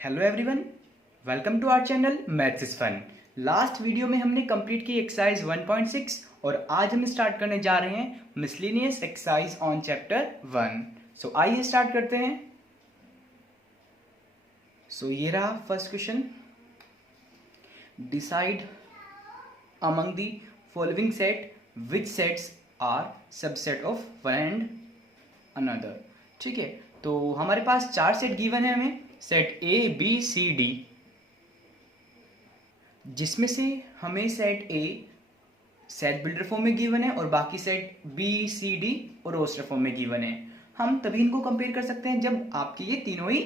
Hello everyone, welcome to our channel maths is fun. Last video में हमने complete की exercise 1.6 और आज हम स्टार्ट करने जा रहे हैं miscellaneous exercise on chapter 1। So आइए स्टार्ट करते हैं। सो ये रहा first question. Decide among the following set which sets are subset of one and another. ठीक है, तो हमारे पास चार सेट गिवन है हमें, set A B C D, जिसमें से हमें set A set builder form में गिवन है और बाकी सेट बी सी डी और रोस्टर फॉर्म में गिवन है। हम तभी इनको कंपेयर कर सकते हैं जब आपके ये तीनों ही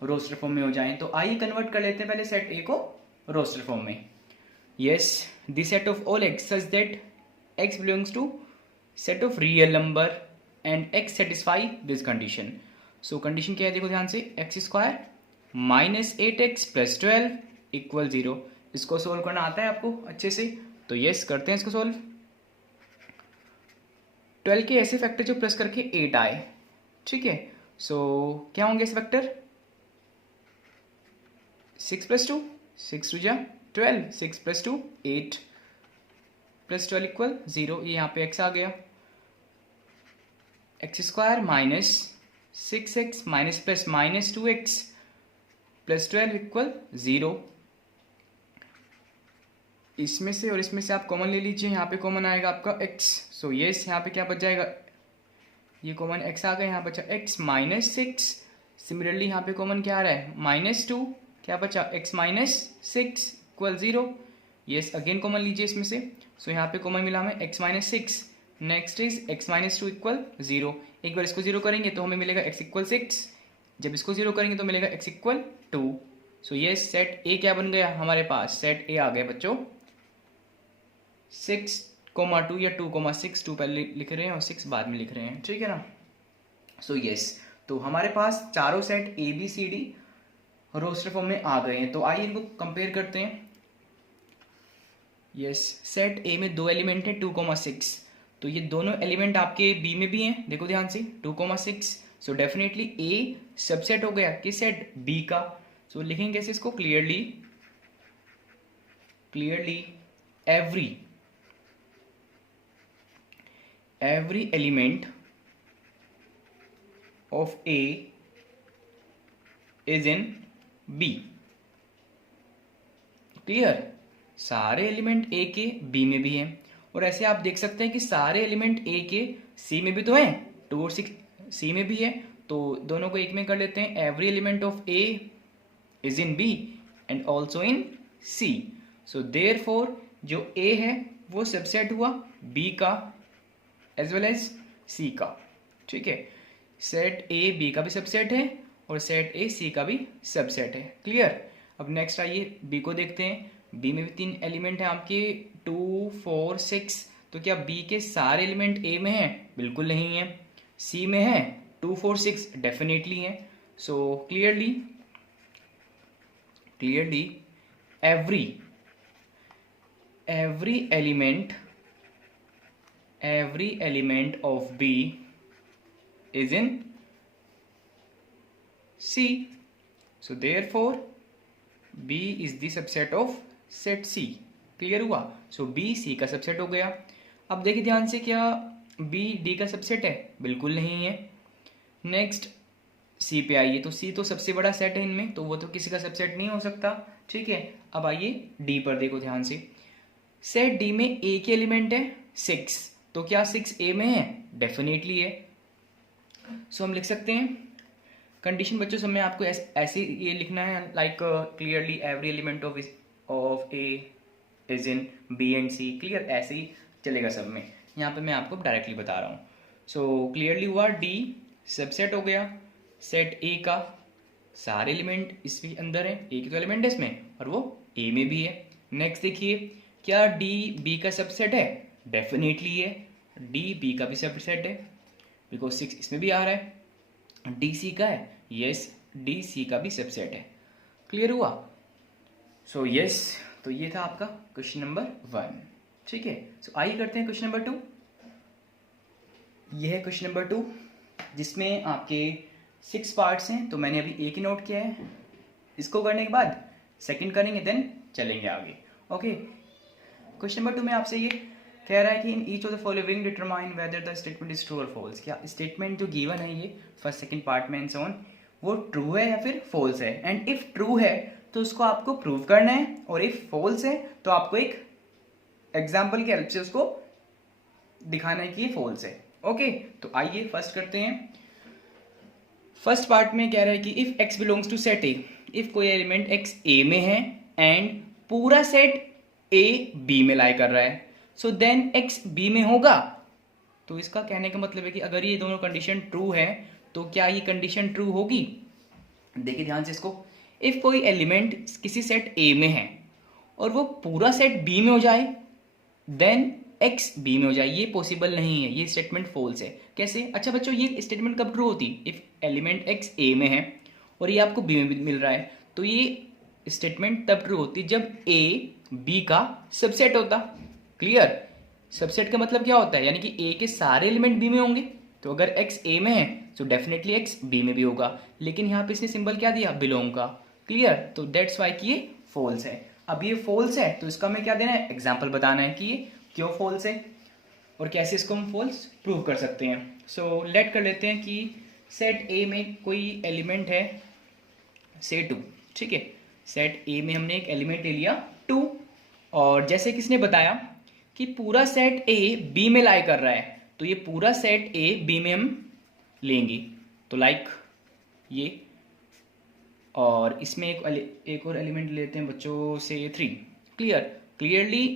रोस्टर फॉर्म में हो जाएं। तो आइए कन्वर्ट कर लेते हैं पहले सेट ए को रोस्टर फॉर्म में। Yes, the set of all x such that x belongs to set of real number and x satisfy this condition. So condition क्या है, देखो ध्यान से, x square minus 8x plus 12 equal 0। इसको solve करना आता है आपको अच्छे से, तो यस करते हैं इसको सोल्व। 12 के ऐसे फैक्टर जो प्लस करके 8 आए। ठीक है, सो क्या होंगे ऐसे फैक्टर, 6 प्लस 2, 6 टू जा 12, 6 प्लस 2 8 प्लस 12 इक्वल 0। ये यहाँ पे x आ गया, x square minus 6x minus plus minus 2x plus 12 equal 0। इसमें से और इसमें से आप कॉमन ले लीजिए, यहाँ पे कॉमन आएगा आपका x। सो यस, यहाँ पे क्या बच जाएगा, ये कॉमन x आ गया, यहाँ बचा x माइनस 6। सिमिलरली यहाँ पे कॉमन क्या आ रहा है, माइनस 2, क्या बचा x minus 6 equal 0। Yes, again common लीजिए इसमें से। सो यहाँ पे कॉमन मिला हमें x minus 6, next is x minus 2 equal 0। एक बार इसको 0 करेंगे तो हमें मिलेगा x इक्वल 6, जब इसको 0 करेंगे तो मिलेगा x इक्वल 2। सो ये सेट ए क्या बन गया हमारे पास, सेट ए आ गया बच्चों 6,2 या 2,6, 2 पहले लिख रहे हैं और 6 बाद में लिख रहे हैं, ठीक है ना। सो यस, तो हमारे पास चारों set A B C D roster form में आ गए हैं। तो आइए इनको कंपेयर करते हैं। यस, सेट ए में दो एलिमेंट है 2,6, तो ये दोनों एलिमेंट आपके बी में भी हैं, देखो ध्यान से 2,6। सो डेफिनेटली ए सबसेट हो गया किस सेट, बी का। सो लिखेंगे कैसे इसको, clearly every element of A is in B। Clear, सारे एलिमेंट ए के बी में भी हैं, और ऐसे आप देख सकते हैं कि सारे एलिमेंट ए के सी में भी तो हैं, 2 और 6 सी में भी है, तो दोनों को एक में कर लेते हैं। Every element of A is in B and also in C. So therefore जो ए है वो सबसेट हुआ बी का एज वेल एज सी का। ठीक है, सेट ए बी का भी सबसेट है और सेट ए सी का भी सबसेट है। क्लियर, अब नेक्स्ट आइए बी को देखते हैं। बी में भी 3 एलिमेंट हैं आपके 2, 4, 6। तो क्या बी के सारे एलिमेंट ए में हैं, बिल्कुल नहीं है। सी में है 2, 4, 6 डेफिनेटली है। So clearly every element of B is in C. So therefore B is the subset of set C। Clear हुआ, सो B C का सबसेट हो गया। अब देखिए ध्यान से, क्या B D का सबसेट है, बिल्कुल नहीं है। नेक्स्ट C पे आइए, तो C तो सबसे बड़ा सेट है इनमें, तो वो तो किसी का सबसेट नहीं हो सकता। ठीक है, अब आइए D पर, देखो ध्यान से, सेट D में A के एलिमेंट है 6, तो क्या 6 A में है, डेफिनेटली है। सो हम लिख सकते हैं कंडीशन बच्चों, सब में आपको ऐसे ये लिखना है, like clearly every element of A is in B and C. Clear, ऐसे ही चलेगा सब में, यहाँ पे मैं आपको डायरेक्टली बता रहा हूँ। सो क्लियरली हुआ डी सबसेट हो गया सेट ए का, सारे एलिमेंट इसके अंदर है, ए के तो एलिमेंट है इसमें और वो ए में भी है। नेक्स्ट देखिए, क्या डी बी का सबसेट है, डेफिनेटली है, डी बी का भी सबसेट है, बिकॉज 6 इसमें भी आ रहा है। डी सी का है, यस, डी सी का भी सबसेट है। क्लियर हुआ, सो यस, तो ये था आपका क्वेश्चन नंबर 1। ठीक है, सो आइए करते हैं क्वेश्चन नंबर 2। यह है क्वेश्चन नंबर 2, जिसमें आपके 6 पार्ट्स हैं, तो मैंने अभी एक ही नोट किया है। इसको करने के बाद सेकंड करेंगे, देन चलेंगे आगे। ओके, क्वेश्चन नंबर 2 में आपसे ये कह रहा है कि in each of the following determine whether the statement is true और फॉल्स। क्या स्टेटमेंट जो गिवन है ये फर्स्ट सेकंड पार्ट में एंड सो ऑन, वो ट्रू है या फिर फॉल्स है। एंड इफ ट्रू है तो उसको आपको प्रूव करना है, और इफ फॉल्स है तो आपको एक एग्जाम्पल के हेल्प से उसको दिखाना है कि ये फॉल्स है। ओके, तो आइए फर्स्ट करते हैं। फर्स्ट पार्ट में कह रहा है कि if x belongs to set A, if कोई एलिमेंट x a में है एंड पूरा सेट a b में लाई कर रहा है, सो देन x b में होगा। तो इसका कहने का मतलब है कि अगर ये दोनों कंडीशन ट्रू है तो क्या ये कंडीशन ट्रू होगी। देखिए ध्यान से इसको, इफ कोई एलिमेंट किसी सेट a में है और वो पूरा सेट b में हो जाए, देन x b में हो जाए, ये पॉसिबल नहीं है, ये स्टेटमेंट फॉल्स है। कैसे? अच्छा बच्चों, ये स्टेटमेंट कब ट्रू होती? इफ एलिमेंट x a में है और ये आपको b में मिल रहा है, तो ये स्टेटमेंट तब ट्रू होती जब a b का सबसेट होता। क्लियर? सबसेट का मतलब क्या होता है, यानी कि a के सारे एलिमेंट b में होंगे। तो अगर x a में है तो डेफिनेटली x b में भी होगा, लेकिन यहाँ पे इसने सिंबल क्या दिया, बिलोंग का। क्लियर? तो दैट्स वाई कि ये फॉल्स है। अब ये फॉल्स है तो इसका हमें क्या देना है, एग्जाम्पल बताना है कि ये क्यों फॉल्स है और कैसे इसको हम फॉल्स प्रूव कर सकते हैं। सो लेट कर लेते हैं कि सेट ए में कोई एलिमेंट है से 2, ठीक है। सेट ए में हमने एक एलिमेंट ले लिया 2, और जैसे किसने बताया कि पूरा सेट ए बी में लाई कर रहा है, तो ये पूरा सेट ए बी में हम लेंगे। तो लाइक ये, और इसमें एक और एलिमेंट लेते हैं बच्चों से 3। क्लियरली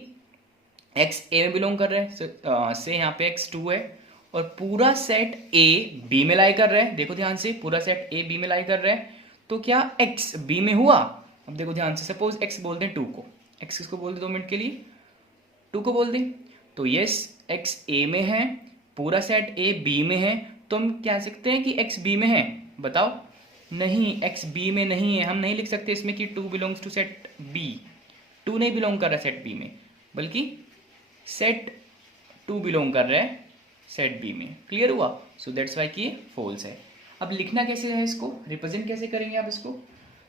x a में बिलोंग कर रहा है, से यहाँ पे x 2 है, और पूरा सेट a b में लाई कर रहा है। देखो ध्यान से, पूरा सेट a b में लाई कर रहा है, तो क्या x b में हुआ। अब देखो ध्यान से, सपोज x बोल दें 2 को, x किसको बोल दें 2 मिनट के लिए, 2 को बोल दें, तो यस x a में है, पूरा सेट a b में है, तो हम कह सकते हैं कि x b में है। बताओ, नहीं, x b में नहीं है। हम नहीं लिख सकते इसमें कि 2 बिलोंग्स टू सेट b, 2 नहीं बिलोंग कर रहा सेट b में, बल्कि सेट 2 बिलोंग कर रहा है सेट बी में। क्लियर हुआ? सो दैट्स वाई कि ये फॉल्स है। अब लिखना कैसे है, इसको रिप्रेजेंट कैसे करेंगे आप इसको।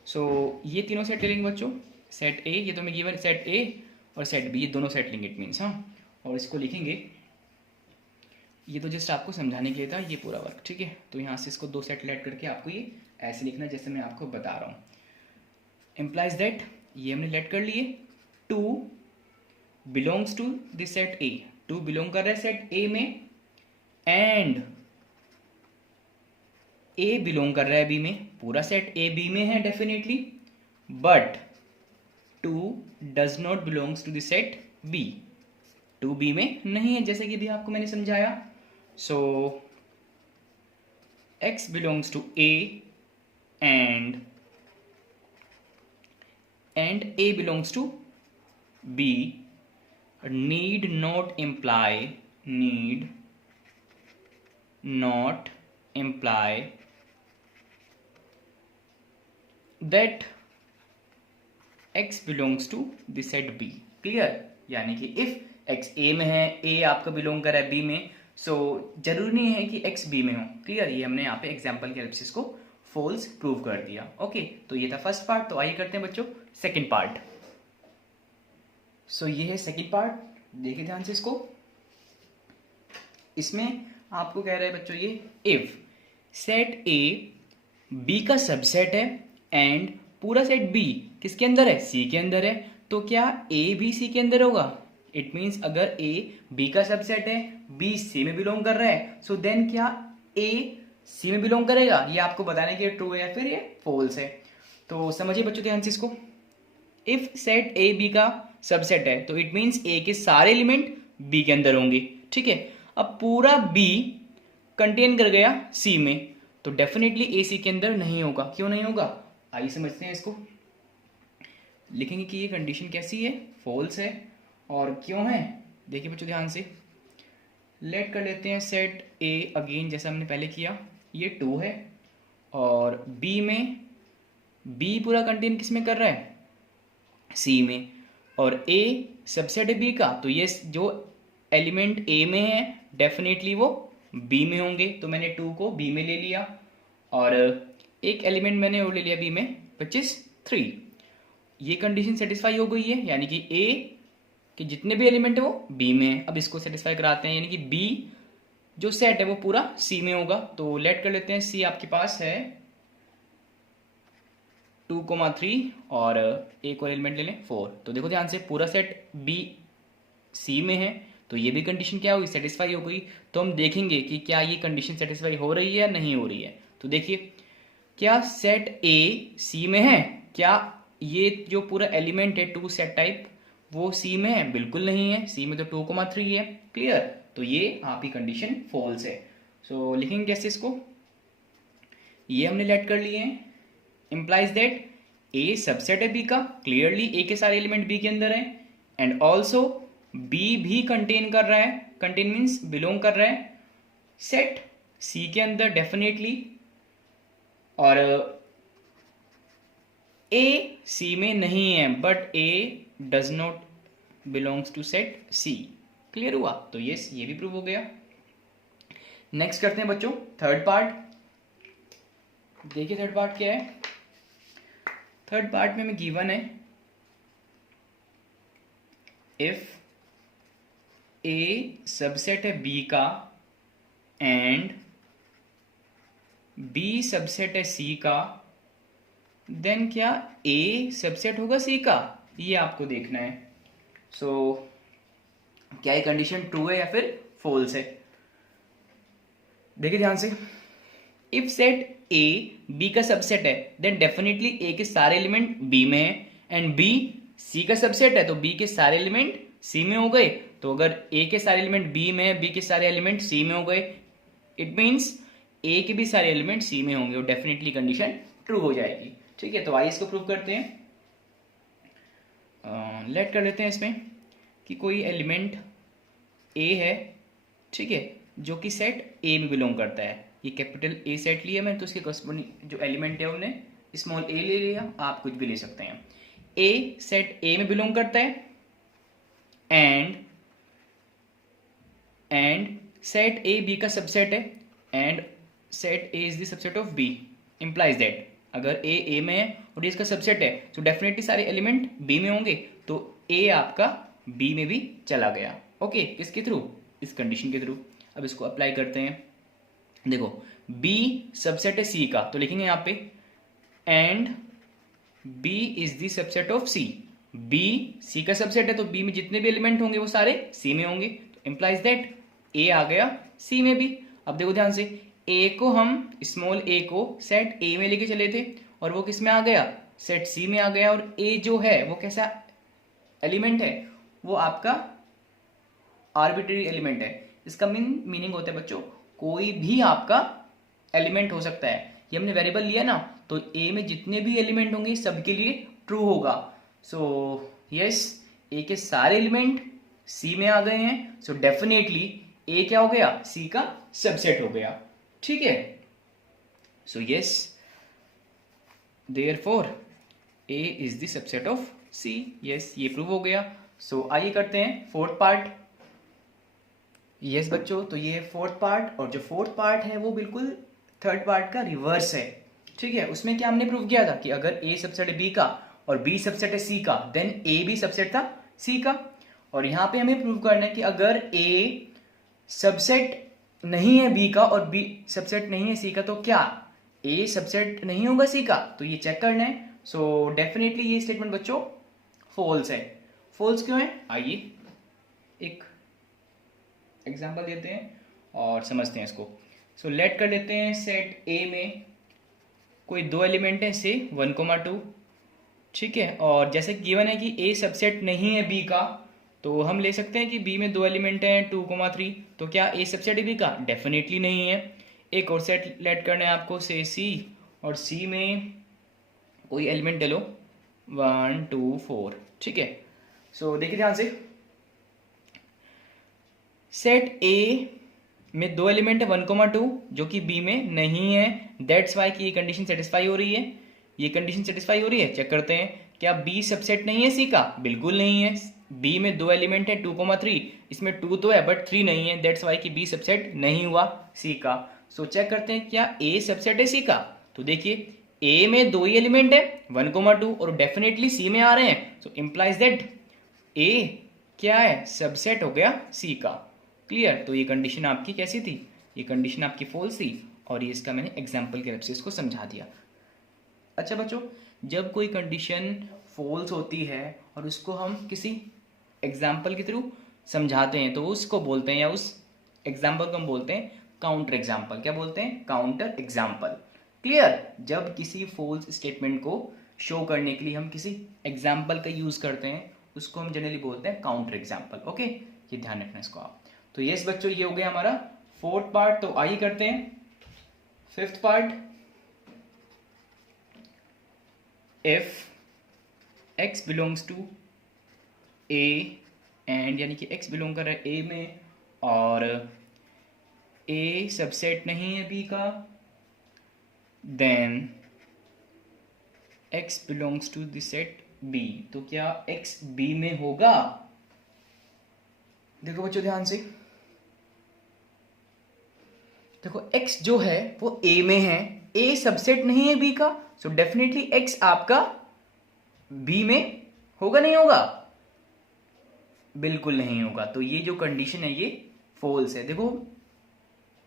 सो ये तीनों सेट ले लेंगे बच्चों, सेट ए, ये तो मैं गिवन सेट ए और सेट बी, ये दोनों सेट लेंगे, इट मीन्स। हाँ, और इसको लिखेंगे, ये तो जस्ट आपको समझाने के लिए था ये पूरा वर्क, ठीक है। तो यहाँ से इसको 2 सेट लेट करके आपको ये ऐसे लिखना जैसे मैं आपको बता रहा हूँ। इम्प्लाइज दैट, ये हमने लेट कर लिए, 2 belongs to this set A, 2 belong कर रहा है सेट ए में, एंड ए बिलोंग कर रहा है बी में। पूरा सेट ए बी में है definitely, but 2 does not belongs to this set B, 2 B में नहीं है, जैसे कि भी आपको मैंने समझाया। So x belongs to A and a belongs to b need not imply that x belongs to the set b। Clear? यानी कि if x a में है, a आपका बिलोंग कर रहा है b में, सो जरूरी नहीं है कि x b में हो। क्लियर? ये हमने यहाँ पे एग्जाम्पल के हेल्प से इसको फॉल्स प्रूव कर दिया। ओके, तो ये था फर्स्ट पार्ट। तो आइए करते हैं बच्चों सेकेंड पार्ट। सो ये है सेकेंड पार्ट, देखिए ध्यान से इसको। इसमें आपको कह रहा है बच्चों ये, इफ सेट ए बी का सबसेट है एंड पूरा सेट बी किसके अंदर है, सी के अंदर है, तो क्या ए भी सी के अंदर होगा। इट मीन्स अगर ए बी का सबसेट है, बी सी में बिलोंग कर रहा है, सो देन क्या ए सी में बिलोंग करेगा। ये आपको बताने के ट्रू है या फिर ये फॉल्स है। तो समझिए बच्चों ध्यान से इसको, इफ सेट ए बी का सबसेट है तो इट मीन्स ए के सारे एलिमेंट बी के अंदर होंगे, ठीक है। अब पूरा बी कंटेन कर गया सी में, तो डेफिनेटली ए सी के अंदर नहीं होगा। क्यों नहीं होगा, आइए समझते हैं इसको। लिखेंगे कि ये कंडीशन कैसी है, फॉल्स है, और क्यों है। देखिए बच्चों ध्यान से, लेट कर लेते हैं सेट ए अगेन, जैसा हमने पहले किया, ये 2 है, और बी में, बी पूरा कंटेन किस में कर रहा है, सी में, और ए सबसेट है बी का, तो ये जो एलिमेंट ए में है डेफिनेटली वो बी में होंगे। तो मैंने 2 को बी में ले लिया, और एक एलिमेंट मैंने और ले लिया बी में, विच इज 3। ये कंडीशन सेटिस्फाई हो गई है, यानी कि ए के जितने भी एलिमेंट है वो बी में है। अब इसको सेटिस्फाई कराते हैं, यानी कि बी जो सेट है वो पूरा सी में होगा। तो लेट कर लेते हैं, सी आपके पास है 2,3 और एक और एलिमेंट ले लें 4। तो देखो ध्यान से, पूरा सेट बी सी में है, तो ये भी कंडीशन क्या हुई, सेटिस्फाई हो गई। तो हम देखेंगे कि क्या ये कंडीशन सेटिस्फाई हो रही है या नहीं हो रही है। तो देखिए, क्या सेट ए सी में है, क्या ये जो पूरा एलिमेंट है 2 सेट टाइप वो सी में है, बिल्कुल नहीं है। सी में तो 2,3 है, क्लियर। तो ये आपकी कंडीशन फॉल्स है। सो लिखेंगे कैसे इसको, ये हमने लेट कर लिए हैं, इंप्लाइज दैट ए सबसेट है बी का, क्लियरली ए के सारे एलिमेंट बी के अंदर है, एंड ऑल्सो बी भी कंटेन कर रहा है, कंटेन मीन्स बिलोंग कर रहा है सेट सी के अंदर डेफिनेटली, और ए सी में नहीं है, but A does not belongs to set C. Clear हुआ, तो ये भी प्रूव हो गया। नेक्स्ट करते हैं बच्चों थर्ड पार्ट। देखिए थर्ड पार्ट क्या है। थर्ड पार्ट में गिवन है, इफ ए सबसेट है बी का एंड बी सबसेट है सी का, देन क्या ए सबसेट होगा सी का, ये आपको देखना है। सो क्या ये कंडीशन ट्रू है या फिर फॉल्स है। देखिए ध्यान से, इफ सेट ए बी का सबसेट है देन डेफिनेटली ए के सारे एलिमेंट बी में है, एंड बी सी का सबसेट है तो बी के सारे एलिमेंट सी में हो गए। तो अगर ए के सारे एलिमेंट बी में है, बी के सारे एलिमेंट सी में हो गए, इट मीन्स ए के भी सारे एलिमेंट सी में होंगे और डेफिनेटली कंडीशन ट्रू हो जाएगी। ठीक है, तो आइए इसको प्रूव करते हैं। लेट कर लेते हैं इसमें कि कोई एलिमेंट ए है, ठीक है, जो कि सेट ए में बिलोंग करता है। ये कैपिटल ए सेट लिया मैंने, तो उसके करस्पॉन्डिंग जो एलिमेंट है उन्हें स्मॉल ए ले लिया, आप कुछ भी ले सकते हैं। ए सेट ए में बिलोंग करता है एंड सेट ए बी का सबसेट है, and set A is the subset of B, implies that अगर ए में है और इसका सबसेट है तो डेफिनेटली सारे एलिमेंट बी में होंगे, तो ए आपका बी में भी चला गया। ओके, किसके थ्रू, इस कंडीशन के थ्रू। अब इसको अप्लाई करते हैं। देखो बी सबसेट है सी का, तो लिखेंगे यहाँ पे and B is the subset of C. B C का सबसेट है तो बी में जितने भी एलिमेंट होंगे वो सारे सी में होंगे, तो इंप्लाइज दैट ए आ गया सी में भी। अब देखो ध्यान से, ए को हम स्मॉल ए को सेट ए में लेके चले थे और वो किस में आ गया, सेट सी में आ गया, और ए जो है वो कैसा एलिमेंट है, वो आपका आर्बिट्रेरी एलिमेंट है। इसका मीनिंग होता है बच्चों, कोई भी आपका एलिमेंट हो सकता है। ये हमने वेरिएबल लिया ना, तो ए में जितने भी एलिमेंट होंगे सबके लिए ट्रू होगा। सो यस, ए के सारे एलिमेंट सी में आ गए हैं, सो डेफिनेटली ए क्या हो गया, सी का सबसेट हो गया। ठीक है, so yes therefore A is the subset of C. Yes, ये प्रूव हो गया। सो आइए करते हैं फोर्थ पार्ट। यस बच्चों, तो ये है फोर्थ पार्ट, और जो फोर्थ पार्ट है वो बिल्कुल थर्ड पार्ट का रिवर्स है। ठीक है, उसमें क्या हमने प्रूव किया था कि अगर ए सबसेट है बी का और बी सबसेट है सी का, देन ए भी सबसेट था सी का। और यहां पे हमें प्रूव करना है कि अगर ए सबसेट नहीं है बी का और बी सबसेट नहीं है सी का, तो क्या ए सबसेट नहीं होगा सी का, तो ये चेक करना है। सो डेफिनेटली ये स्टेटमेंट बच्चों फॉल्स है। फॉल्स क्यों है, आइए एक एग्जांपल देते हैं और समझते हैं इसको। सो लेट कर लेते हैं, सेट ए में कोई दो एलिमेंट है से 1,2, ठीक है, और जैसे गिवन है कि ए सबसेट नहीं है बी का, तो हम ले सकते हैं कि बी में दो एलिमेंट हैं 2,3, तो क्या ए सबसेट है बी का, डेफिनेटली नहीं है। एक और सेट लेट करना है आपको से सी, और सी में कोई एलिमेंट ले लो 1, 2, 4, ठीक है। सो देखिए ध्यान से, सेट ए में दो एलिमेंट है 1,2 जो कि बी में नहीं है, दैट्स वाई की ये कंडीशन सेटिस्फाई हो रही है। ये कंडीशन सेटिस्फाई हो रही है, चेक करते हैं क्या बी सबसेट नहीं है सी का, बिल्कुल नहीं है। बी में दो एलिमेंट है 2,3, इसमें 2 तो है बट 3 नहीं है, दैट्स वाई की बी सबसेट नहीं हुआ सी का। सो चेक करते हैं क्या ए सबसेट है सी का, तो देखिए ए में दो ही एलिमेंट है 1,2 और डेफिनेटली सी में आ रहे हैं, सो इम्प्लाइज दैट ए क्या है, सबसेट हो गया सी का। क्लियर। तो ये कंडीशन आपकी कैसी थी, ये कंडीशन आपकी फॉल्स थी और ये इसका मैंने एग्जाम्पल के हेल्प से इसको समझा दिया। अच्छा बच्चों, जब कोई कंडीशन फॉल्स होती है और उसको हम किसी एग्जाम्पल के थ्रू समझाते हैं तो उसको बोलते हैं, या उस एग्जाम्पल को हम बोलते हैं काउंटर एग्जाम्पल। क्या बोलते हैं, काउंटर एग्जाम्पल। क्लियर। जब किसी फॉल्स स्टेटमेंट को शो करने के लिए हम किसी एग्जाम्पल का यूज करते हैं उसको हम जनरली बोलते हैं काउंटर एग्जाम्पल। ओके, ये ध्यान रखना इसको आप। तो यस बच्चों, ये हो गया हमारा फोर्थ पार्ट। तो आइए करते हैं fifth part. If x belongs to a and, यानी कि x बिलोंग कर रहा है a में और a सबसेट नहीं है b का, then x belongs to the set b। तो क्या x b में होगा? देखो बच्चों ध्यान से, देखो x जो है वो a में है, a सबसेट नहीं है b का, सो डेफिनेटली x आपका b में होगा नहीं होगा? बिल्कुल नहीं होगा। तो ये जो कंडीशन है ये फॉल्स है। देखो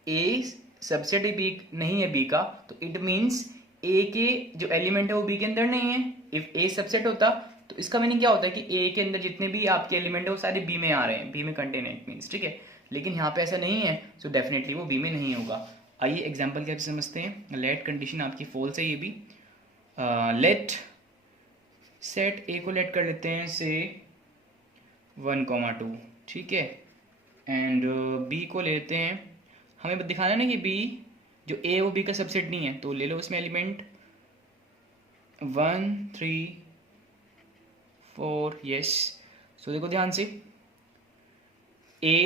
a सबसेट b नहीं है b का, तो इट मींस a के जो एलिमेंट है वो b के अंदर नहीं है। इफ a सबसेट होता तो इसका मीनिंग क्या होता है कि a के अंदर जितने भी आपके एलिमेंट है वो सारे b में आ रहे हैं, b में कंटेन है इट मींस। ठीक है, लेकिन यहाँ पे ऐसा नहीं है, सो डेफिनेटली वो b में नहीं होगा। आइए एग्जाम्पल के समझते हैं। लेट कंडीशन आपकी फॉल्स है ये भी। लेट सेट a को लेट कर लेते हैं से 1,2, ठीक है, एंड b को लेते हैं, हमें दिखाना है ना कि b जो a वो b का सबसेट नहीं है, तो ले लो उसमें एलिमेंट 1, 3, 4। यस। सो देखो ध्यान से, a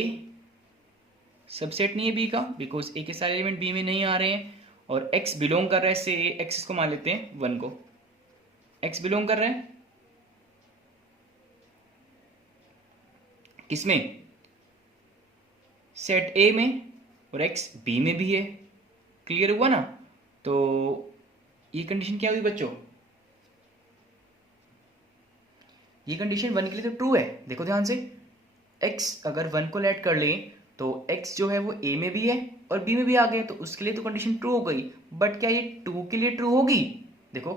सबसेट नहीं है b का बिकॉज a के सारे एलिमेंट b में नहीं आ रहे हैं, और x बिलोंग कर रहा है से x इसको मान लेते हैं 1 को, x बिलोंग कर रहा है किसमें, सेट a में, और x b में भी है। क्लियर हुआ ना? तो ये कंडीशन क्या हुई बच्चों, ये कंडीशन 1 के लिए तो ट्रू है। देखो ध्यान से, x अगर 1 को लेट कर लें तो x जो है वो a में भी है और b में भी आ गया, तो उसके लिए तो कंडीशन ट्रू हो गई। बट क्या ये 2 के लिए ट्रू होगी? देखो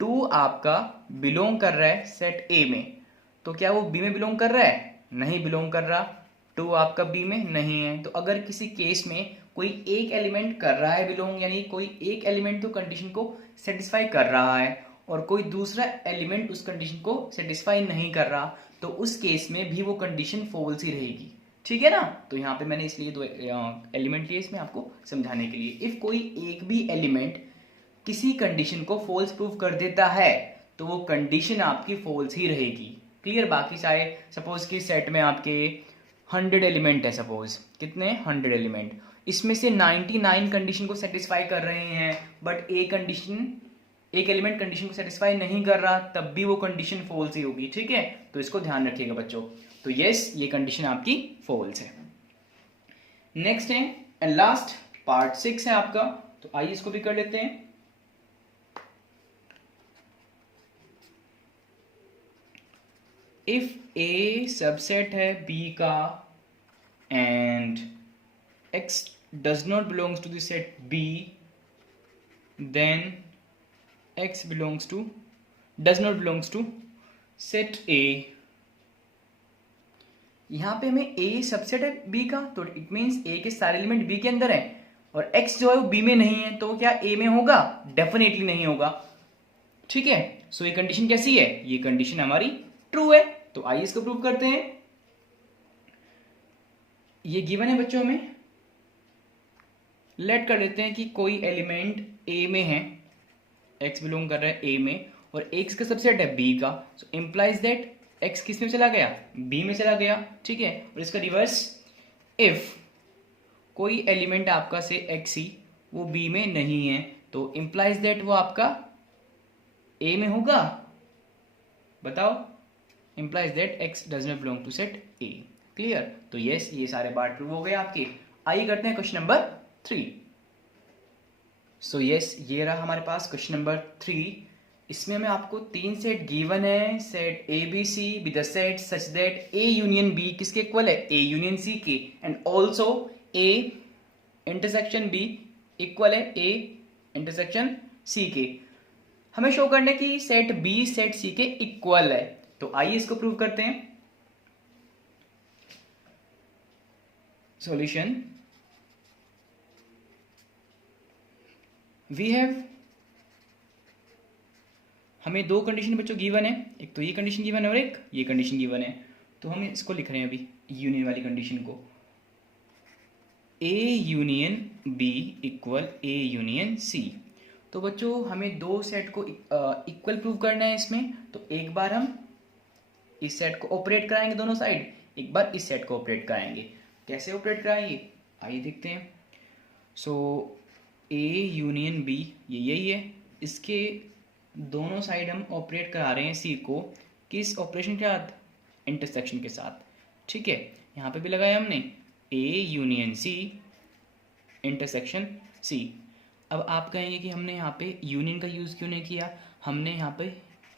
2 आपका बिलोंग कर रहा है सेट a में, तो क्या वो b में बिलोंग कर रहा है? नहीं बिलोंग कर रहा। 2 आपका b में नहीं है। तो अगर किसी केस में कोई एक एलिमेंट कर रहा है बिलोंग, यानी कोई एक एलिमेंट तो कंडीशन को सेटिस्फाई कर रहा है और कोई दूसरा एलिमेंट उस कंडीशन को सेटिस्फाई नहीं कर रहा, तो उस केस में भी वो कंडीशन फॉल्स ही रहेगी। ठीक है ना? तो यहाँ पे मैंने इसलिए 2 एलिमेंट लिए इसमें आपको समझाने के लिए। इफ कोई एक भी एलिमेंट किसी कंडीशन को फॉल्स प्रूव कर देता है तो वो कंडीशन आपकी फॉल्स ही रहेगी। क्लियर? बाकी सारे, सपोज कि सेट में आपके 100 एलिमेंट है, सपोज कितने 100 एलिमेंट, इसमें से 99 कंडीशन को सेटिस्फाई कर रहे हैं, बट एक एलिमेंट कंडीशन को सेटिस्फाई नहीं कर रहा, तब भी वो कंडीशन फॉल्स ही होगी। ठीक है, तो इसको ध्यान रखिएगा बच्चों। तो यस, ये कंडीशन आपकी फॉल्स है। नेक्स्ट है एंड लास्ट पार्ट 6 है आपका, तो आइए इसको भी कर लेते हैं। इफ a सबसेट है b का and x does not belongs to the set b, then x does not belongs to set a। यहां पे हमें a सबसेट है b का, तो इट मींस a के सारे एलिमेंट b के अंदर है और x जो है वो b में नहीं है, तो क्या a में होगा? डेफिनेटली नहीं होगा। ठीक है, सो ये कंडीशन कैसी है? ये कंडीशन हमारी ट्रू है। तो आइए इसको प्रूव करते हैं। ये गिवन है बच्चों, हमें लेट कर लेते हैं कि कोई एलिमेंट a में है, x बिलोंग कर रहा है a में, और x का सबसेट है b का, सो इंप्लाइज दैट x किस में चला गया? b में चला गया। ठीक है, और इसका रिवर्स, इफ कोई एलिमेंट आपका से x ही वो b में नहीं है, तो इंप्लाइज दैट वो आपका a में होगा। बताओ, implies that x does not belong to set A। Clear? तो यस, ये सारे पार्ट प्रूव हो गए आपके। आइए करते हैं क्वेश्चन नंबर 3। सो यस, ये रहा हमारे पास क्वेश्चन नंबर 3। इसमें हमें आपको 3 सेट गिवन है, set A B C with the set such that A union B किसके इक्वल है, ए यूनियन सी के, and also A intersection B equal है ए इंटरसेक्शन सी के। हमें शो करने की सेट बी सेट सी के इक्वल है, तो आइए इसको प्रूव करते हैं। सॉल्यूशन, वी हैव, हमें दो कंडीशन बच्चों गिवन है, एक तो ये कंडीशन गिवन है और एक ये कंडीशन गिवन है। तो हम इसको लिख रहे हैं अभी यूनियन वाली कंडीशन को, A union B equal A union C. तो बच्चों हमें दो सेट को इक्वल प्रूव करना है इसमें। तो एक बार हम इस सेट को ऑपरेट कराएंगे दोनों साइड, एक बार इस सेट को ऑपरेट कराएंगे। कैसे ऑपरेट कराएंगे आइए देखते हैं। सो ए यूनियन बी ये यही है, इसके दोनों साइड हम ऑपरेट करा रहे हैं सी को किस ऑपरेशन के साथ, इंटरसेक्शन के साथ। ठीक है, यहाँ पे भी लगाया हमने ए यूनियन सी इंटरसेक्शन सी। अब आप कहेंगे कि हमने यहाँ पे यूनियन का यूज़ क्यों नहीं किया, हमने यहाँ पे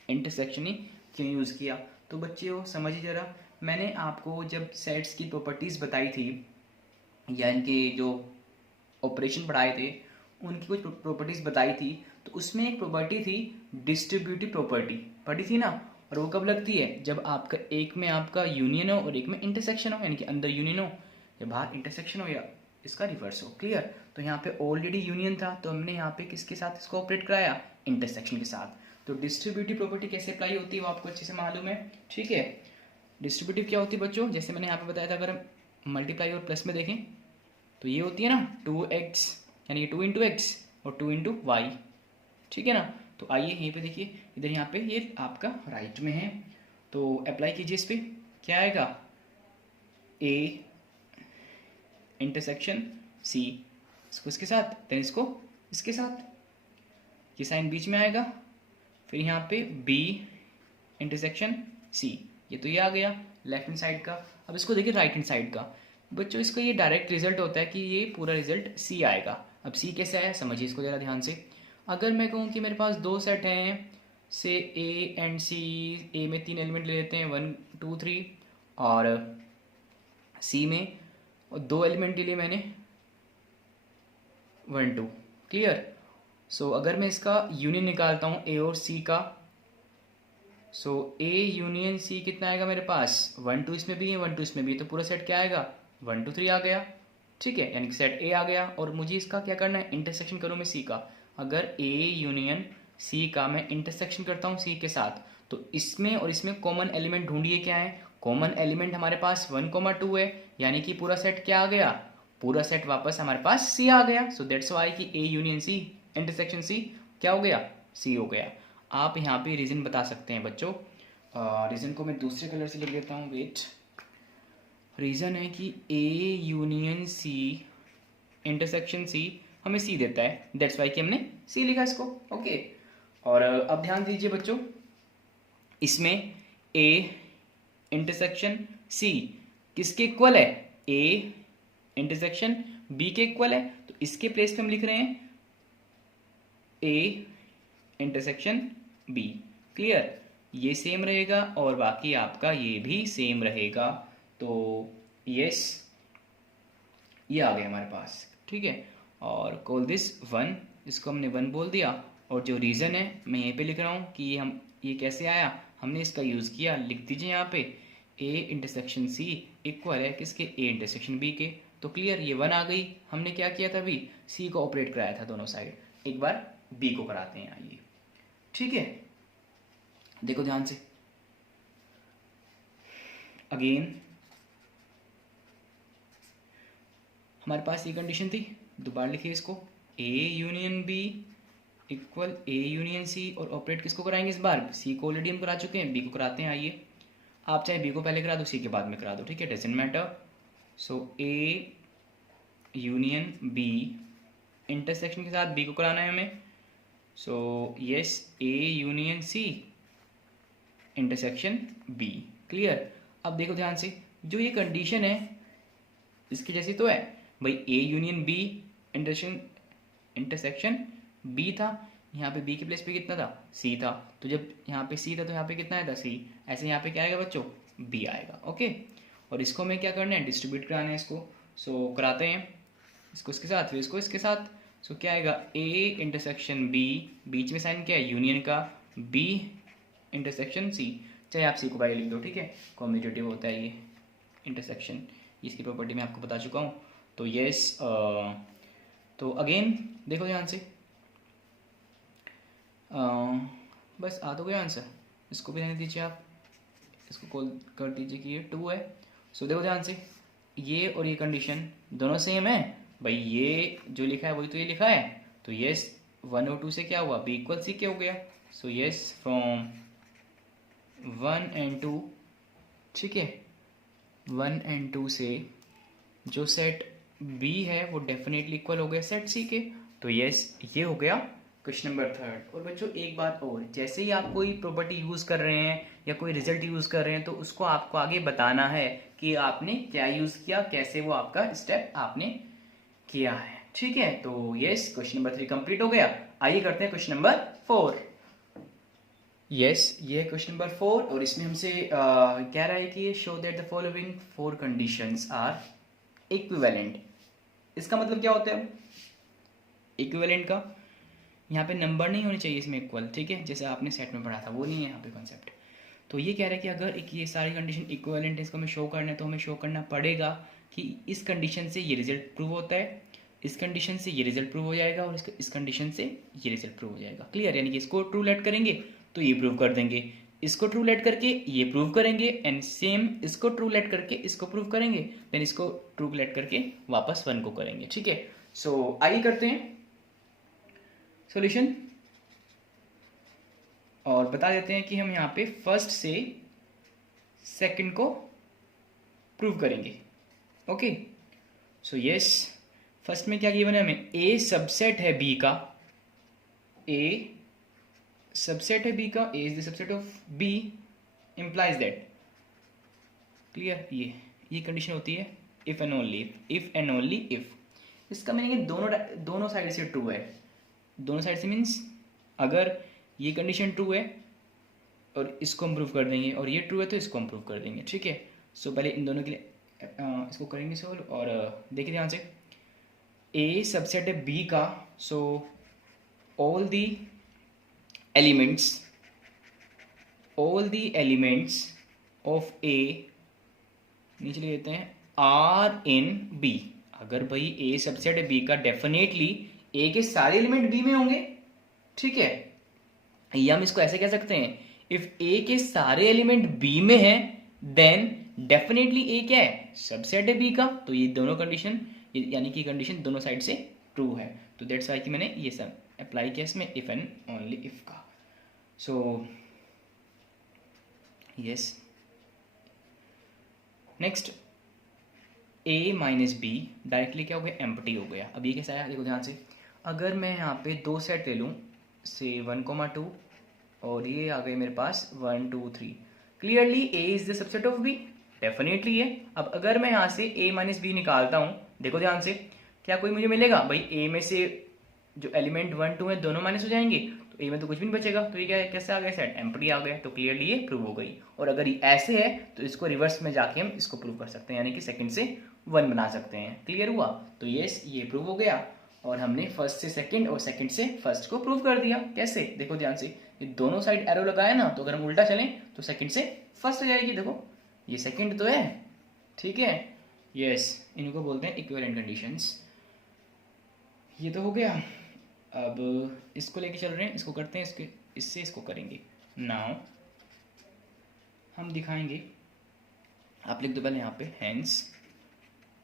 इंटरसेक्शन ही क्यों यूज़ किया। तो बच्चों समझिए ज़रा, मैंने आपको जब सेट्स की प्रॉपर्टीज़ बताई थी या इनके जो ऑपरेशन पढ़ाए थे उनकी कुछ प्रॉपर्टीज़ बताई थी, तो उसमें एक प्रॉपर्टी थी डिस्ट्रीब्यूटिव प्रॉपर्टी, पढ़ी थी ना। और वो कब लगती है, जब आपका एक में आपका यूनियन हो और एक में इंटरसेक्शन हो, यानी कि अंदर यूनियन हो या बाहर इंटरसेक्शन हो या इसका रिवर्स हो। क्लियर, तो यहाँ पे ऑलरेडी यूनियन था, तो हमने यहाँ पे किसके साथ इसको ऑपरेट कराया, इंटरसेक्शन के साथ। तो डिस्ट्रीब्यूटिव प्रॉपर्टी कैसे अप्लाई होती है वो आपको अच्छे से मालूम है। ठीक है, डिस्ट्रीब्यूटिव क्या होती है बच्चों, जैसे मैंने यहाँ पे बताया था, अगर हम मल्टीप्लाई और प्लस में देखें तो ये होती है ना 2x, यानी कि 2 इंटू एक्स और 2 इंटू वाई। ठीक है ना, तो आइए यहीं पे देखिए, इधर यहाँ पे ये आपका राइट में है, तो अप्लाई कीजिए इस पे। क्या आएगा, ए इंटरसेक्शन सी, इसको इसके साथ देन इसको इसके साथ, ये साइन बीच में आएगा। फिर यहाँ पे बी इंटरसेक्शन सी, ये तो ये आ गया लेफ्ट हैंड साइड का। अब इसको देखिए राइट हैंड साइड का। बच्चों इसका ये डायरेक्ट रिजल्ट होता है कि ये पूरा रिजल्ट सी आएगा। अब सी कैसे आया समझिए इसको ज़रा ध्यान से। अगर मैं कहूँ कि मेरे पास दो सेट हैं, से ए एंड सी, ए में 3 एलिमेंट ले लेते हैं 1 2 3, और सी में और 2 एलिमेंट के लिए मैंने 1 2। क्लियर, सो अगर मैं इसका यूनियन निकालता हूँ ए और सी का, सो ए यूनियन सी कितना आएगा मेरे पास, 1 2 इसमें भी है 1 2 इसमें भी है, तो पूरा सेट क्या आएगा 1 2 3 आ गया। ठीक है, यानी कि सेट ए आ गया। और मुझे इसका क्या करना है, इंटरसेक्शन करूँ मैं सी का। अगर ए यूनियन सी का मैं इंटरसेक्शन करता हूँ सी के साथ, तो इसमें और इसमें कॉमन एलिमेंट ढूंढिए क्या है। कॉमन एलिमेंट हमारे पास 1 2 है, यानी कि पूरा सेट क्या आ गया, पूरा सेट वापस हमारे पास सी आ गया। सो दैट्स वाई कि ए यूनियन सी इंटरसेक्शन सी क्या हो गया, सी हो गया। आप यहाँ पे रीज़न बता सकते हैं बच्चों। रीज़न को मैं दूसरे कलर से लिख देता हूँ, वेट। रीज़न है कि ए यूनियन सी इंटरसेक्शन सी हमें सी देता है, दैट्स वाई कि हमने सी लिखा इसको। ओके, और अब ध्यान दीजिए बच्चों, इसमें ए इंटरसेक्शन सी किसके इक्वल है, ए इंटरसेक्शन बी के इक्वल है। तो इसके प्लेस पे हम लिख रहे हैं ए इंटरसेक्शन बी। क्लियर, ये सेम रहेगा और बाकी आपका ये भी सेम रहेगा। तो यस, ये आ गया हमारे पास। ठीक है, और कॉल दिस 1, इसको हमने 1 बोल दिया। और जो रीज़न है मैं यहीं पे लिख रहा हूँ कि हम ये कैसे आया, हमने इसका यूज़ किया। लिख दीजिए यहाँ पे ए इंटरसेक्शन सी इक्वल है किसके, ए इंटरसेक्शन बी के। तो क्लियर, ये 1 आ गई। हमने क्या किया था अभी, सी को ऑपरेट कराया था दोनों साइड, एक बार बी को कराते हैं आइए। ठीक है, देखो ध्यान से अगेन, हमारे पास ये कंडीशन थी, दोबारा लिखिए इसको, A union B equal A union C, और ऑपरेट किसको कराएंगे इस बार, सी को ऑलरेडी हम करा चुके हैं, बी को कराते हैं आइए। आप चाहे बी को पहले करा दो सी के बाद में करा दो, ठीक है, doesn't matter. So A union B intersection के साथ बी को कराना है हमें। So yes, A union C intersection B. Clear, अब देखो ध्यान से, जो ये कंडीशन है इसकी जैसी तो है भाई, A union B intersection B था, यहाँ पे बी के प्लेस पे कितना था, सी था, तो जब यहाँ पे सी था तो यहाँ पे कितना आया था, सी। ऐसे यहाँ पे क्या आएगा बच्चों, बी आएगा। ओके, और इसको हमें क्या करना है, डिस्ट्रीब्यूट कराना है इसको। सो कराते हैं इसको इसके साथ, फिर इसको इसके साथ। सो क्या आएगा, ए इंटरसेक्शन बी, बीच में साइन क्या है, यूनियन का, बी इंटरसेक्शन सी। चाहे आप सी को बाई लिख दो, ठीक है, कॉम्यूटेटिव होता है ये इंटरसेक्शन, इसकी प्रॉपर्टी मैं आपको बता चुका हूँ। तो यस, तो अगेन देखो ध्यान से, बस आ तो गया आंसर, इसको भी रहने दीजिए आप, इसको कॉल कर दीजिए कि ये 2 है। सो देखो ध्यान से, ये और ये कंडीशन दोनों सेम है भाई, ये जो लिखा है वही तो ये लिखा है, तो यस 1 और 2 से क्या हुआ, बी इक्वल सी क्या हो गया। सो यस फ्रॉम 1 and 2, ठीक है, 1 and 2 से जो सेट बी है वो डेफिनेटली इक्वल हो गया सेट सी के। तो यस ये हो गया क्वेश्चन नंबर 3। और बच्चों एक बात और, जैसे ही आप कोई प्रॉपर्टी यूज़ कर रहे हैं या कोई रिजल्ट यूज़ कर रहे हैं तो उसको आपको आगे बताना है कि आपने क्या यूज़ किया, कैसे वो आपका स्टेप आपने किया है, ठीक है। तो यस क्वेश्चन नंबर 3 कंप्लीट हो गया। आइए करते हैं क्वेश्चन नंबर 4। यस ये क्वेश्चन नंबर 4, और इसमें हमसे कह रहा है कि show that the following 4 conditions are equivalent. इसका मतलब क्या होता है इक्विवेलेंट का, यहाँ पे नंबर नहीं होने चाहिए इसमें इक्वल, ठीक है, जैसे आपने सेट में पढ़ा था वो नहीं है यहाँ पे कॉन्सेप्ट। तो ये कह रहा है कि अगर एक ये सारी कंडीशन इक्विवेलेंट है, इसको हमें शो करना है, तो हमें शो करना पड़ेगा कि इस कंडीशन से ये रिजल्ट प्रूव होता है, इस कंडीशन से ये रिजल्ट प्रूव हो जाएगा, और इस कंडीशन से ये रिजल्ट प्रूव हो जाएगा। क्लियर, यानी कि इसको ट्रू लेट करेंगे तो ये प्रूव कर देंगे, इसको ट्रू लेट करके ये प्रूव करेंगे, एंड सेम इसको ट्रू लेट करके इसको प्रूव करेंगे, देन इसको ट्रू लेट करके वापस 1 को करेंगे, ठीक है। सो आइए करते हैं सॉल्यूशन, और बता देते हैं कि हम यहाँ पे फर्स्ट से सेकंड को प्रूव करेंगे। ओके, सो यस फर्स्ट में क्या गिवन है हमें, ए सबसेट है बी का, ए सबसेट है बी का, A is the subset of B implies that. Clear, ये कंडीशन होती है if and only if and only if. इसका मीनिंग दोनों साइड से ट्रू है, दोनों साइड से मीन्स अगर ये कंडीशन ट्रू है और इसको हम प्रूव कर देंगे, और ये ट्रू है तो इसको हम प्रूव कर देंगे, ठीक है। सो पहले इन दोनों के लिए इसको करेंगे सोल्व, और देखिए ध्यान से, ए सबसेट है बी का, so all the elements of A, नीचे लिख देते हैं, आर इन बी। अगर भाई ए सबसेट है बी का, डेफिनेटली ए के सारे एलिमेंट बी में होंगे, ठीक है। या हम इसको ऐसे कह सकते हैं, इफ ए के सारे एलिमेंट बी में हैं देन डेफिनेटली ए क्या है, सबसेट है बी का। तो ये दोनों कंडीशन, यानी कि कंडीशन दोनों साइड से ट्रू है, तो दैट्स वाई कि मैंने ये सब अप्लाई किया इसमें इफ एंड ओनली इफ का। So yes next, A minus be directly क्या हो गया, एम्प्टी हो गया। अब ये कैसा आया, देखो ध्यान से, अगर मैं यहाँ पे 2 सेट ले लूँ से 1,2, और ये आ गए मेरे पास 1 2 3, clearly A is the subset of B, definitely है। अब अगर मैं यहाँ से ए माइनस बी निकालता हूँ, देखो ध्यान से, क्या कोई मुझे मिलेगा भाई, ए में से जो एलिमेंट 1 2 है दोनों माइनस हो जाएंगे, तो ए में तो कुछ भी नहीं बचेगा, तो ये क्या है, कैसे आ गया सेट, एम्प्टी आ गया, तो क्लियरली ये प्रूव हो गई। और अगर ये ऐसे है तो इसको रिवर्स में जाके हम इसको प्रूव कर सकते हैं, यानी कि सेकंड से 1 बना सकते हैं। क्लियर हुआ, तो ये प्रूव हो गया, और हमने फर्स्ट से सेकंड और सेकंड से फर्स्ट को प्रूव कर दिया। कैसे, देखो ध्यान से, ये दोनों साइड एरो लगाया ना, तो अगर हम उल्टा चलें तो सेकंड से फर्स्ट हो जाएगी। देखो ये सेकंड तो है, ठीक है, यस, इनको बोलते हैं इक्विवेलेंट कंडीशंस। ये तो हो गया, अब इसको लेके चल रहे हैं, इसको करते हैं, इससे इसको करेंगे। नाउ हम दिखाएंगे, आप लिख दो पहले यहाँ पे, हैंस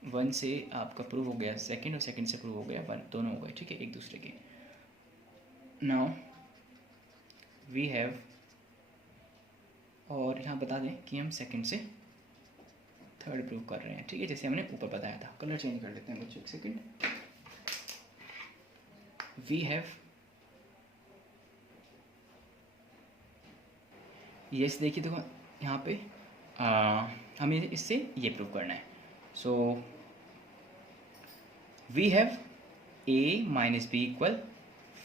1 से आपका प्रूव हो गया सेकंड, और सेकंड से प्रूव हो गया 1, दोनों हो गए, ठीक है, एक दूसरे के। नाउ वी हैव, और यहाँ बता दें कि हम सेकंड से थर्ड प्रूव कर रहे हैं, ठीक है, जैसे हमने ऊपर बताया था। कलर चेंज कर लेते हैं बच्चों, एक सेकंड। वी हैव, यस देखिए, देखो यहाँ पे हमें इससे ये प्रूव करना है। So we have a minus B equal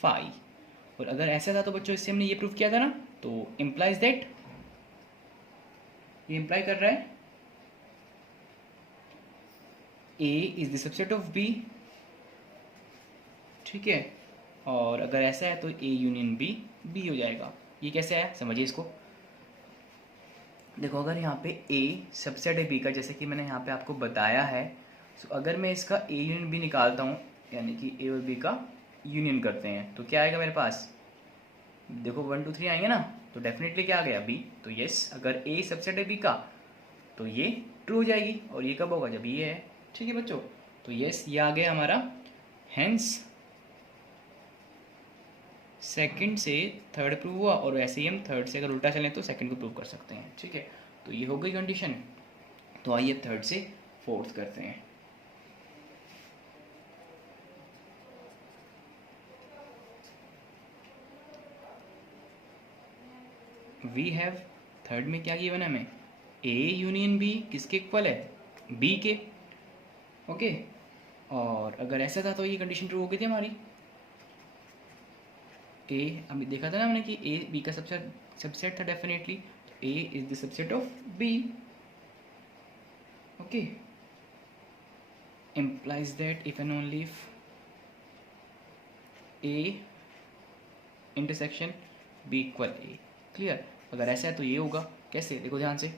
5। और अगर ऐसा था तो बच्चों इससे हमने ये प्रूव किया था ना, तो इम्प्लाइज दैट, ये इम्प्लाई कर रहा है a is the subset of b, ठीक है। और अगर ऐसा है तो a यूनियन b b हो जाएगा। ये कैसे है समझिए इसको। देखो अगर यहाँ पे a सबसेट है b का, जैसे कि मैंने यहाँ पे आपको बताया है, तो अगर मैं इसका a यूनियन b निकालता हूँ, यानी कि a और b का यूनियन करते हैं, तो क्या आएगा मेरे पास, देखो 1 2 3 आएंगे ना, तो डेफिनेटली क्या आ गया b। तो यस, अगर a सबसेट है b का तो ये ट्रू हो जाएगी। और ये कब होगा, जब ये है, ठीक है बच्चों। तो यस, ये आ गया हमारा, हेंस सेकंड से थर्ड प्रूव हुआ। और वैसे ही हम थर्ड से अगर उल्टा चलें तो सेकंड को प्रूव कर सकते हैं, ठीक है। तो ये हो गई कंडीशन। तो आइए थर्ड से फोर्थ करते हैं। वी हैव, थर्ड में क्या गिवन है हमें, ए यूनियन बी किसके इक्वल है, बी के, ओके। और अगर ऐसा था तो ये कंडीशन ट्रू हो गई थी हमारी। ए, अभी देखा था ना हमने कि ए बी का सबसेट था डेफिनेटली, तो A is the subset of B, okay. implies that if and only if a intersection b equal a, clear. अगर ऐसा है तो ये होगा, कैसे, देखो ध्यान से।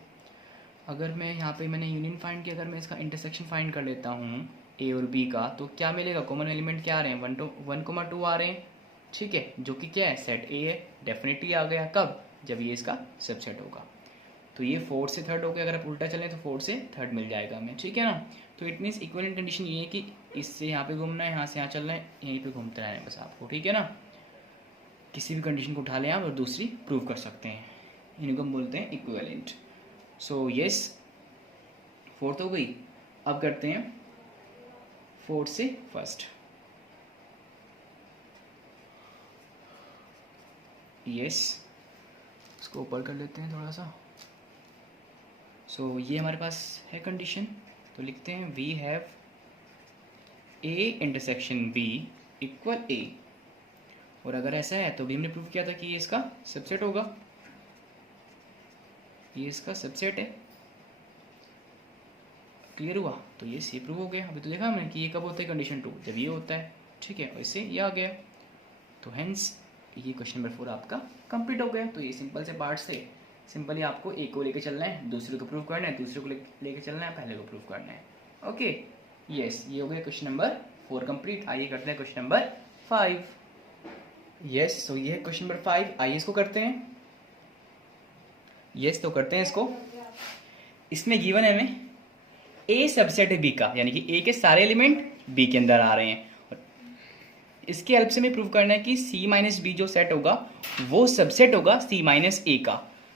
अगर मैं यहाँ पे मैंने यूनियन फाइंड किया, अगर मैं इसका इंटरसेक्शन फाइंड कर लेता हूँ a और b का, तो क्या मिलेगा, कॉमन एलिमेंट क्या आ रहे हैं, 1,2 आ रहे हैं, ठीक है, जो कि क्या है, सेट a है, डेफिनेटली आ गया। कब, जब ये इसका सबसेट होगा। तो ये फोर्थ से थर्ड हो गया, अगर आप उल्टा चलें तो फोर्थ से थर्ड मिल जाएगा हमें, ठीक है ना। तो इट मीन्स इक्विवेलेंट कंडीशन ये है कि इससे यहाँ पे घूमना है, यहाँ से यहाँ चलना है, यहीं पे घूमते रहना है बस आपको, ठीक है ना। किसी भी कंडीशन को उठा लें आप और दूसरी प्रूव कर सकते हैं, इनको हम बोलते हैं इक्विवेलेंट। सो यस, फोर्थ हो गई। अब करते हैं फोर्थ से फर्स्ट। यस, इसको ऊपर कर लेते हैं थोड़ा सा। सो ये हमारे पास है कंडीशन, तो लिखते हैं we have a intersection b equal a। और अगर ऐसा है तो भी हमने प्रूव किया था कि ये इसका सबसेट होगा, ये इसका सबसेट है, क्लियर हुआ। तो ये सी प्रूव हो गया। अभी तो देखा हमने कि ये कब होता है, कंडीशन 2, जब ये होता है, ठीक है। और इससे ये आ गया, तो हेंस ये क्वेश्चन नंबर 4 आपका कंप्लीट हो गया। तो ये सिंपल से पार्ट से सिंपली आपको एक को लेकर चलना है, दूसरे को प्रूव करना है, दूसरे को लेकर चलना है, पहले को प्रूव करना है, ओके। यस, ये हो गया क्वेश्चन नंबर 4 कंप्लीट। आइए करते हैं क्वेश्चन नंबर 5। यस, तो ये है क्वेश्चन नंबर 5। आइए इसको करते हैं। यस, तो करते हैं इसको। इसमें गिवन है हमें ए सबसेट है बी का, यानी कि ए के सारे एलिमेंट बी के अंदर आ रहे हैं। इसके हेल्प से हमें प्रूव करना है कि सी माइनस बी जो सेट होगा वो सबसेट होगा सी माइनस ए का,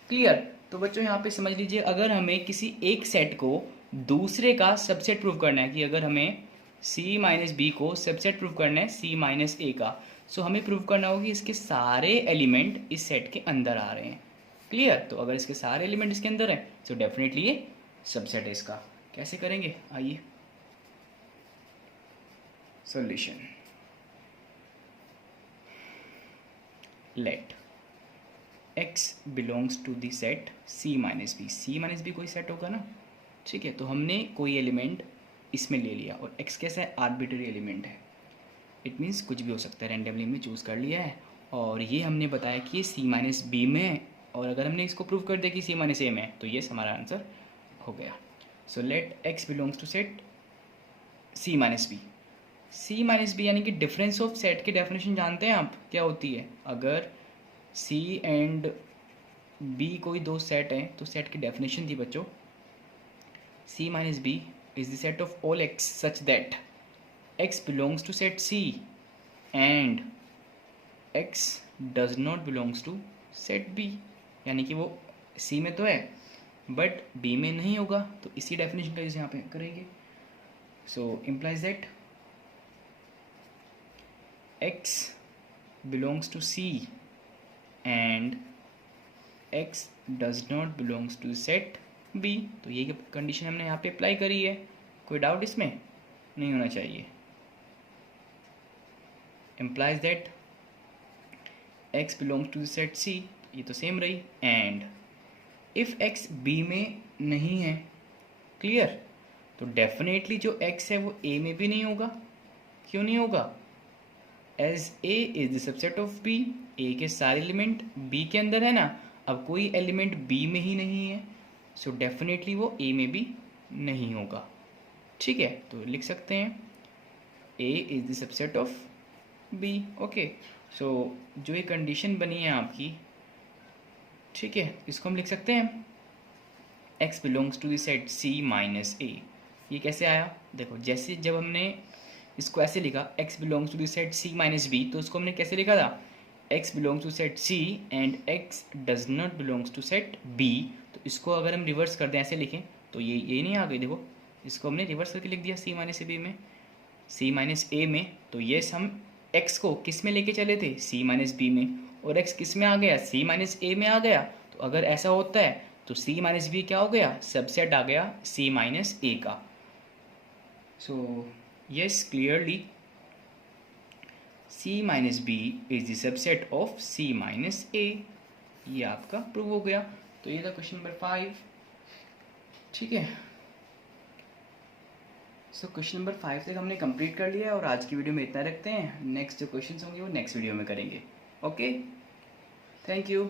क्लियर। तो बच्चों यहाँ पे समझ लीजिए, अगर हमें किसी एक सेट को दूसरे का सबसेट प्रूव करना है, कि अगर हमें सी माइनस बी को सबसेट प्रूव करना है सी माइनस ए का, सो हमें प्रूव करना होगा कि इसके सारे एलिमेंट इस सेट के अंदर आ रहे हैं, क्लियर। तो अगर इसके सारे एलिमेंट इसके अंदर हैं तो डेफिनेटली ये सबसेट है इसका। कैसे करेंगे, आइए। Solution, let x belongs to the set c minus B. C minus B कोई सेट होगा ना, ठीक है। तो हमने कोई एलिमेंट इसमें ले लिया, और x कैसा है, आर्बिट्ररी एलिमेंट है, इट मीन्स कुछ भी हो सकता है, रैंडमली हमने चूज़ कर लिया है। और ये हमने बताया कि ये c माइनस बी में है, और अगर हमने इसको प्रूव कर दिया कि c माइनस ए में है, तो ये हमारा आंसर हो गया। So let x belongs to set c minus B. C minus B यानी कि डिफरेंस ऑफ सेट की डेफिनेशन जानते हैं आप क्या होती है। अगर सी एंड बी कोई दो सेट हैं तो सेट की डेफिनेशन थी बच्चों, C minus B is the set of all x such that x belongs to set C and X does not belongs to set B. यानी कि वो सी में तो है बट बी में नहीं होगा, तो इसी डेफिनेशन का यूज यहाँ पे करेंगे। So implies that x belongs to C and x does not belongs to set B। तो ये कंडीशन हमने यहाँ पे अप्लाई करी है, कोई डाउट इसमें नहीं होना चाहिए। implies that x belongs to the set C, ये तो सेम रही, एंड इफ x B में नहीं है, क्लियर, तो डेफिनेटली जो x है वो A में भी नहीं होगा। क्यों नहीं होगा? As A is the subset of B, A के सारे एलिमेंट B के अंदर है ना, अब कोई एलिमेंट B में ही नहीं है, सो डेफिनेटली वो A में भी नहीं होगा। ठीक है, तो लिख सकते हैं A is the subset of B। Okay, so जो ये कंडीशन बनी है आपकी, ठीक है, इसको हम लिख सकते हैं x belongs to the set C minus A। ये कैसे आया? देखो, जैसे जब हमने इसको ऐसे लिखा x belongs to the set C minus B, तो इसको हमने कैसे लिखा था? x belongs to set C and x does not belongs to set B। तो इसको अगर हम रिवर्स कर दें, ऐसे लिखें, तो ये नहीं आ गई। देखो, इसको हमने रिवर्स करके लिख दिया C माइनस B में, C माइनस A में। तो ये हम x को किस में लेके चले थे? C माइनस B में, और x किस में आ गया? C माइनस A में आ गया। तो अगर ऐसा होता है तो C माइनस B क्या हो गया? सबसेट आ गया C माइनस A का। So yes, clearly C minus B is the subset of C minus A। ये आपका प्रूव हो गया। तो ये था क्वेश्चन नंबर 5। ठीक है, सो क्वेश्चन नंबर 5 तक हमने कंप्लीट कर लिया, और आज की वीडियो में इतना रखते हैं। नेक्स्ट जो क्वेश्चन होंगे वो नेक्स्ट वीडियो में करेंगे। Okay, thank you.